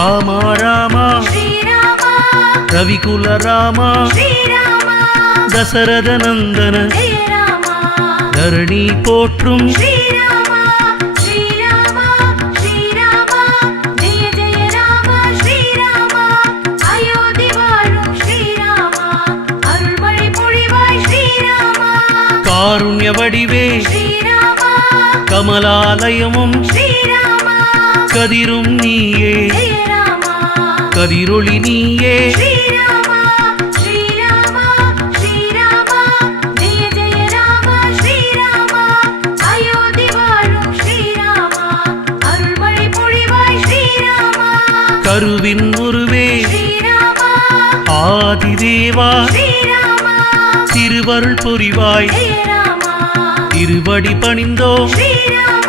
ராமா ராமா ஸ்ரீராமா ரவிகுல ராமா ஸ்ரீராமா தசரத நந்தன ஜெய ராமா தரணி போற்றும் ஸ்ரீராமா ஸ்ரீராமா ஸ்ரீராமா ஜெய ஜெய ராமா ஸ்ரீராமா அயோத்தி வாழும் ஸ்ரீராமா அருள்மழை பொழிவாய் ஸ்ரீராமா காருண்ய வடிவே ஸ்ரீராமா கமலாலயமும் ஸ்ரீராமா கதிரும் நீயே ஜெய ராமா கதிரொளி நீயே ஸ்ரீராமா ஸ்ரீராமா ஸ்ரீராமா ஜெய ஜெய ராமா ஸ்ரீராமா அயோத்தி வாழும் ஸ்ரீராமா அருள்மழை பொழிவாய் ஸ்ரீராமா கருவின் உருவே ஸ்ரீராமா ஆதிதேவா ஸ்ரீராமா திருவருள் புரிவாய் ஜெய ராமா திருவடி பணிந்தோ ஸ்ரீராமா